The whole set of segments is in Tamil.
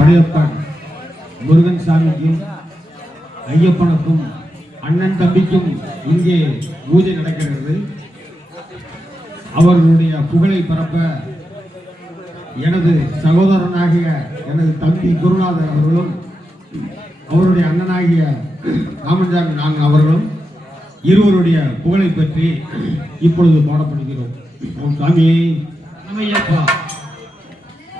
படையப்பன் முருகன் சாமிக்கும் ஐயப்பனுக்கும் அண்ணன் தம்பிக்கும் இங்கே பூஜை நடக்கிறது. அவர்களுடைய புகழை பரப்ப எனது சகோதரனாகிய எனது தம்பி குருநாதர் அவர்களும் அவருடைய அண்ணனாகிய ராமன்சாமி நாங்கள் அவர்களும் இருவருடைய புகழை பற்றி இப்பொழுது பாடப்படுகிறோம். சாமி அமையப்பா.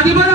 Nadie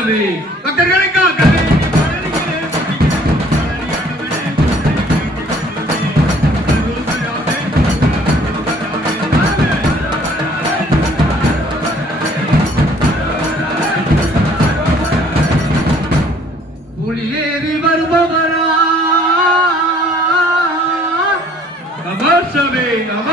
அமர்சமே பக்தர்களுக்காக. புலியேறி வருபவரா? அமர்சமே அமர்சமே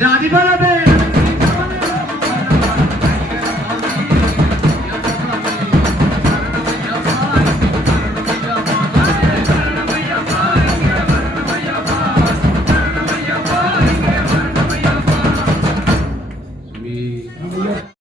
রাজি